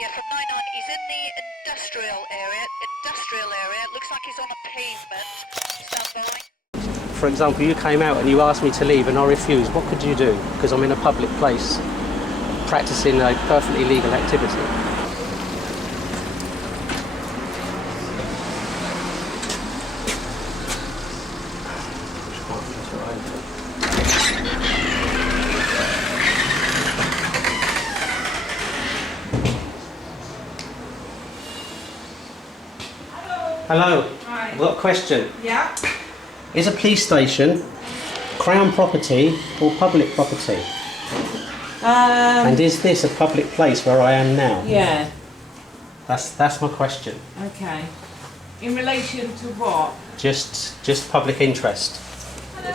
Yeah, from 99. He's in the industrial area. Looks like he's on a pavement. Stand by. For example, you came out and you asked me to leave and I refused. What could you do? Because I'm in a public place practicing a perfectly legal activity. Hello. Hi. I've got a question. Yeah. Is a police station Crown property or public property? And is this a public place where I am now? Yeah. That's my question. Okay. In relation to what? Just public interest.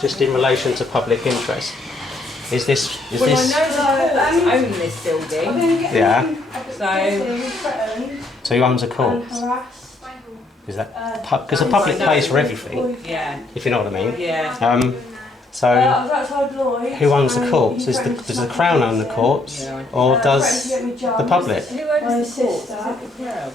Just in relation to public interest. Is this? Well, I know the courts own this building. Yeah. So who owns the courts? Is that because a public place for everything? yeah. If you know what I mean. Yeah. So who owns the courts? Does the Crown own the courts, or does the public? Who owns the courts? Is it the Crown?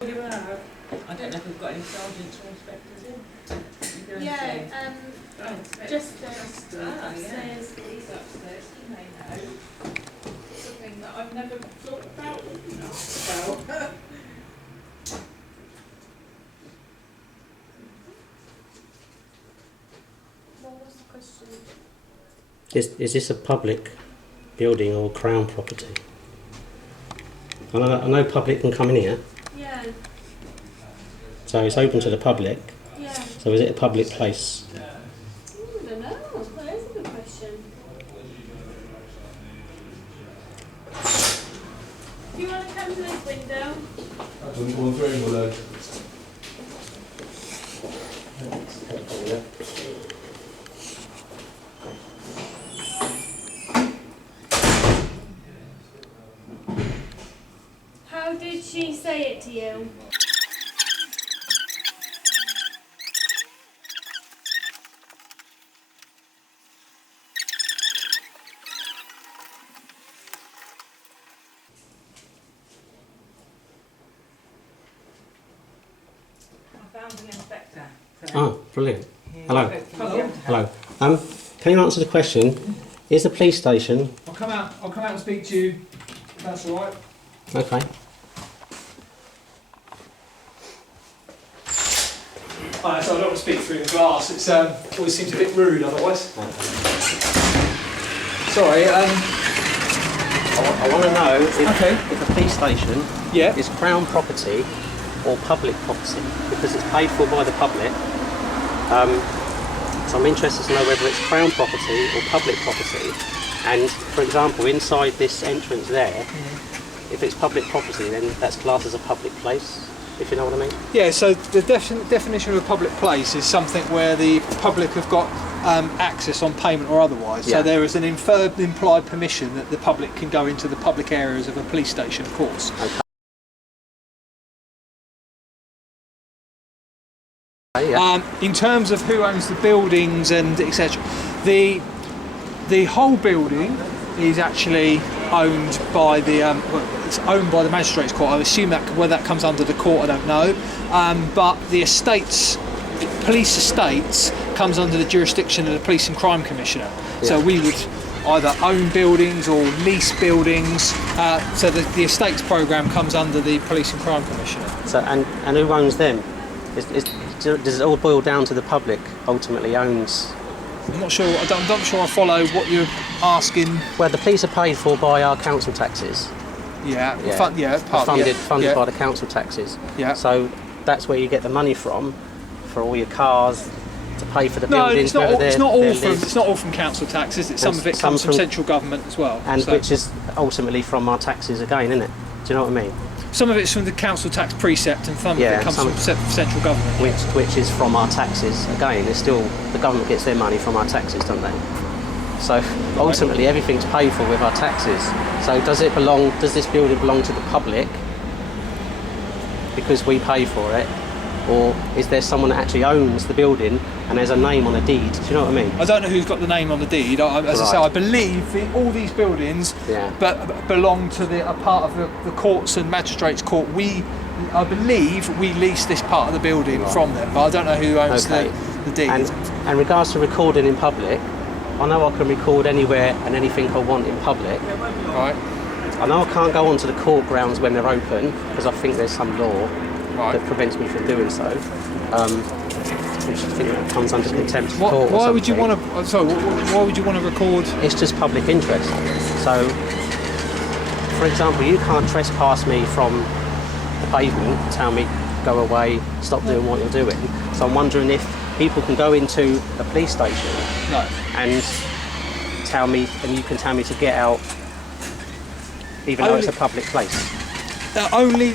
I don't know if we've got any sergeants or inspectors in. Yeah, just upstairs, please. Upstairs, you may know. Something that I've never thought about. What was the question? Is this a public building or Crown property? I know public can come in here, Yeah, so it's open to the public. yeah. So is it a public place? I don't know. That is a good question. Do you want to come to this window? How did she say it to you? I found an inspector. Oh, brilliant. Hello. Hello. Hello. Can you answer the question? Is the police station? I'll come out and speak to you. If that's all right. Okay. So I don't want to speak through the glass. It's always seems a bit rude otherwise. Sorry. I want to know if a police station Yeah. is Crown property or public property, because it's paid for by the public. So I'm interested to know whether it's Crown property or public property. And for example, inside this entrance there, if it's public property, then that's classed as a public place, if you know what I mean. Yeah. So the definition of a public place is something where the public have got access on payment or otherwise. Yeah. So there is an inferred, implied permission that the public can go into the public areas of a police station, of course. Yeah. In terms of who owns the buildings and etc., the whole building is actually owned by the it's owned by the magistrates' court. I assume that whether that comes under the court, I don't know. But the estates, police estates, comes under the jurisdiction of the Police and Crime Commissioner. Yeah. So we would either own buildings or lease buildings. So the estates programme comes under the Police and Crime Commissioner. So and who owns them? Does it all boil down to the public ultimately owns? I'm not sure. I'm not sure I follow what you're asking. Well, the police are paid for by our council taxes. Yeah, Yeah. Funded yeah. by the council taxes. Yeah. So that's where you get the money from, for all your cars, to pay for the No, buildings. it's not. whether It's they're- not all they're from. leased, It's not all from council taxes. Some of it some comes from from- central government as well. and so. which is ultimately from our taxes again, isn't it? Do you know what I mean? Some of it's from the council tax precept, and some of it comes from central government. Which is from our taxes. Again, it's still the government gets their money from our taxes, don't they? So ultimately, everything's paid for with our taxes. So does this building belong to the public because we pay for it, or is there someone that actually owns the building and there's a name on a deed? Do you know what I mean? I don't know who's got the name on the deed. As I say, I believe all these buildings belong to a part of the courts and magistrates' court. I believe we lease this part of the building from them, but I don't know who owns the deed. And regards to recording in public, I know I can record anywhere and anything I want in public. Right. I know I can't go onto the court grounds when they're open because I think there's some law that prevents me from doing so. Which I think that comes under contempt of court. Why would you want to? Why would you want to record? It's just public interest. So, for example, you can't trespass me from the pavement, tell me go away, stop doing what you're doing. So I'm wondering if people can go into a police station and tell me, and you can tell me to get out, even though it's a public place. Only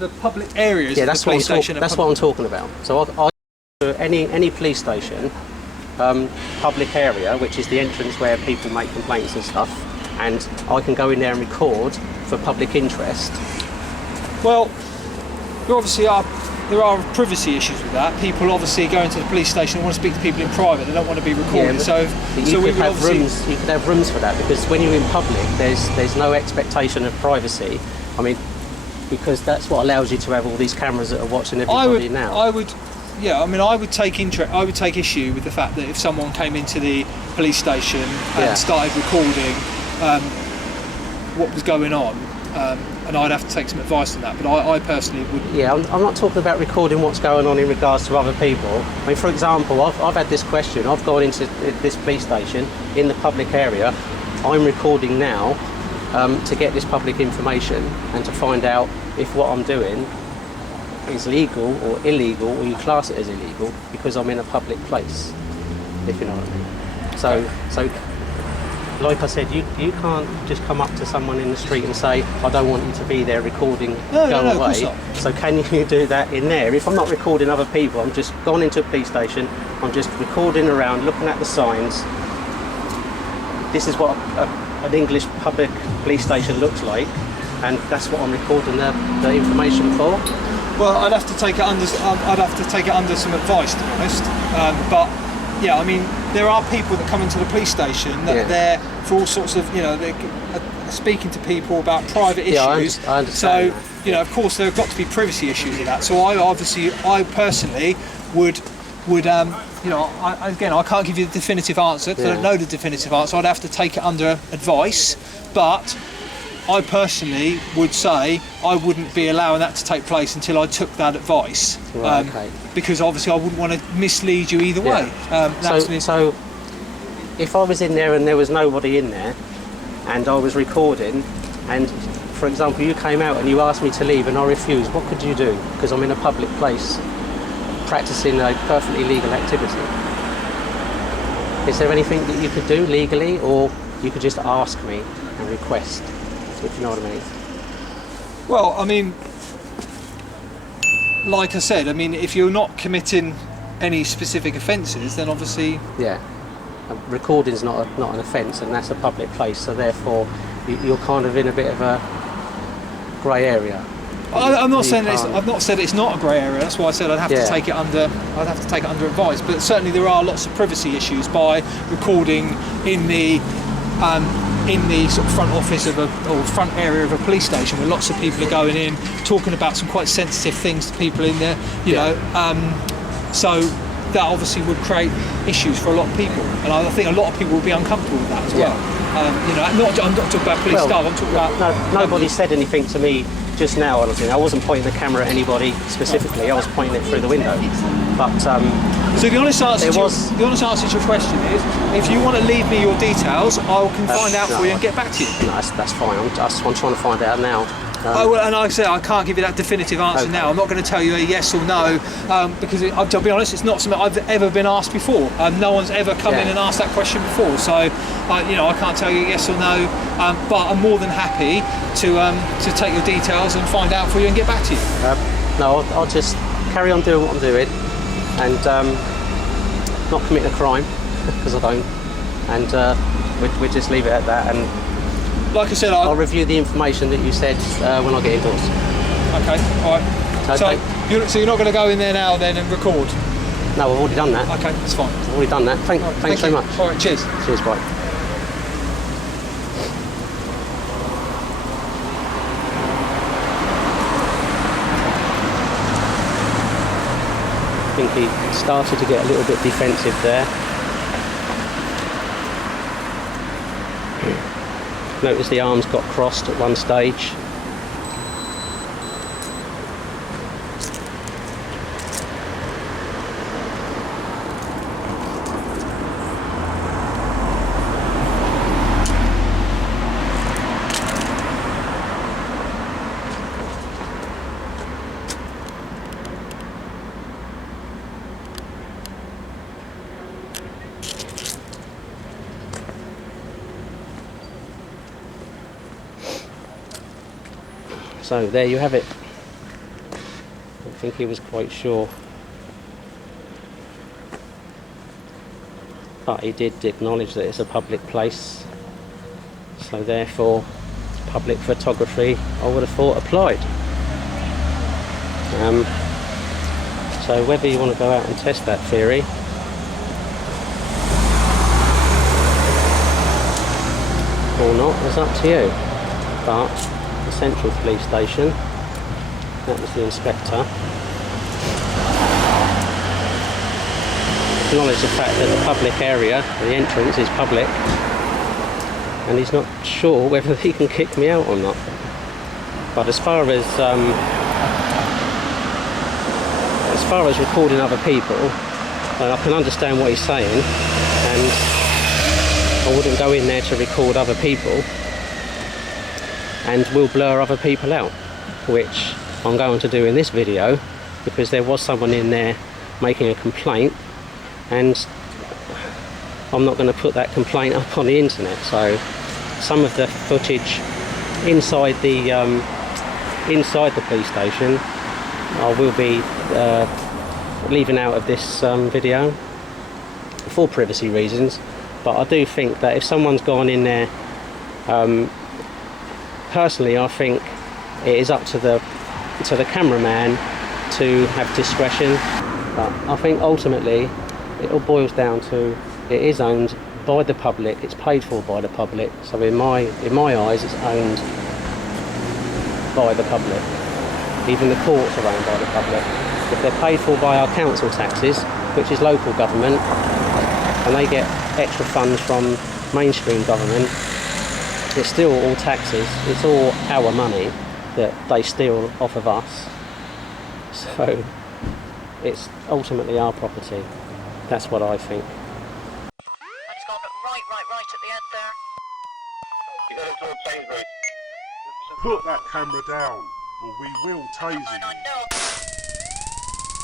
the public areas. Yeah, of the police station. That's what I'm talking about. So any police station, public area, which is the entrance where people make complaints and stuff, and I can go in there and record for public interest. Well, there are privacy issues with that. People obviously go into the police station and want to speak to people in private. They don't want to be recorded. You could have rooms for that, because when you're in public, there's no expectation of privacy. I mean, because that's what allows you to have all these cameras that are watching everybody now. I would take issue with the fact that if someone came into the police station and started recording what was going on, and I'd have to take some advice on that. But I personally would. Yeah, I'm not talking about recording what's going on in regards to other people. I mean, for example, I've had this question. I've gone into this police station in the public area. I'm recording now to get this public information and to find out if what I'm doing is legal or illegal, or you class it as illegal because I'm in a public place, if you know what I mean. So like I said, you can't just come up to someone in the street and say, I don't want you to be there recording, go away. Of course not. So can you do that in there? If I'm not recording other people, I'm just gone into a police station, I'm just recording around, looking at the signs. This is what an English public police station looks like, and that's what I'm recording the information for. Well, I'd have to take it under some advice, to be honest. But yeah, I mean, there are people that come into the police station that are there for all sorts of, they're speaking to people about private issues. I understand. So, of course, there have got to be privacy issues with that. So I personally would. I can't give you the definitive answer because I don't know the definitive answer. I'd have to take it under advice, but I personally would say I wouldn't be allowing that to take place until I took that advice. Right, okay. Because obviously I wouldn't want to mislead you either way. So if I was in there and there was nobody in there and I was recording, and for example you came out and you asked me to leave and I refused, what could you do? Because I'm in a public place practicing a perfectly legal activity. Is there anything that you could do legally, or you could just ask me and request, if you know what I mean? Well, I mean, like I said, if you're not committing any specific offences, then obviously... Yeah, recording's not an offence, and that's a public place, so therefore you're kind of in a bit of a grey area. I've not said it's not a grey area. That's why I said I'd have to take it under advice. But certainly there are lots of privacy issues by recording in the sort of front office or front area of a police station, where lots of people are going in, talking about some quite sensitive things to people in there. So that obviously would create issues for a lot of people, and I think a lot of people would be uncomfortable with that as well. I'm not talking about police staff. I'm talking about nobody said anything to me just now. I wasn't pointing the camera at anybody specifically. I was pointing it through the window. But so the honest answer to your question is, if you want to leave me your details, I can find out for you and get back to you. No, that's fine. I'm trying to find out now. Well, and like I said, I can't give you that definitive answer now. I'm not going to tell you a yes or no because I'll be honest, it's not something I've ever been asked before. No one's ever come in and asked that question before, so you know, I can't tell you yes or no. But I'm more than happy to take your details and find out for you and get back to you. No, I'll just carry on doing what I'm doing and not commit a crime because I don't, and we just leave it at that. And like I said, I'll review the information that you said when I get indoors. Okay, all right. Okay. So you're not going to go in there now then and record? No, I've already done that. Okay, that's fine. I've already done that. Thanks very much. All right, cheers. Cheers, bye. I think he started to get a little bit defensive there. Notice the arms got crossed at one stage. So there you have it. I think he was quite sure. But he did acknowledge that it's a public place. So therefore, public photography, I would have thought, applied. So whether you want to go out and test that theory, or not, is up to you. But the Central Police Station, that was the inspector, acknowledged the fact that the public area, the entrance is public, and he's not sure whether he can kick me out or not. But as far as recording other people, I can understand what he's saying, and I wouldn't go in there to record other people and will blur other people out, which I'm going to do in this video because there was someone in there making a complaint, and I'm not going to put that complaint up on the internet. So some of the footage inside the police station I will be leaving out of this video for privacy reasons. But I do think that if someone's gone in there, personally, I think it is up to the cameraman to have discretion. But I think ultimately it all boils down to it is owned by the public, it's paid for by the public. So in my eyes, it's owned by the public. Even the courts are owned by the public. If they're paid for by our council taxes, which is local government, and they get extra funds from mainstream government, it's still all taxes, it's all our money that they steal off of us. So it's ultimately our property. That's what I think. And it's gone right at the end there. You got it towards Sainsbury's. Put that camera down, or we will tase you. I know.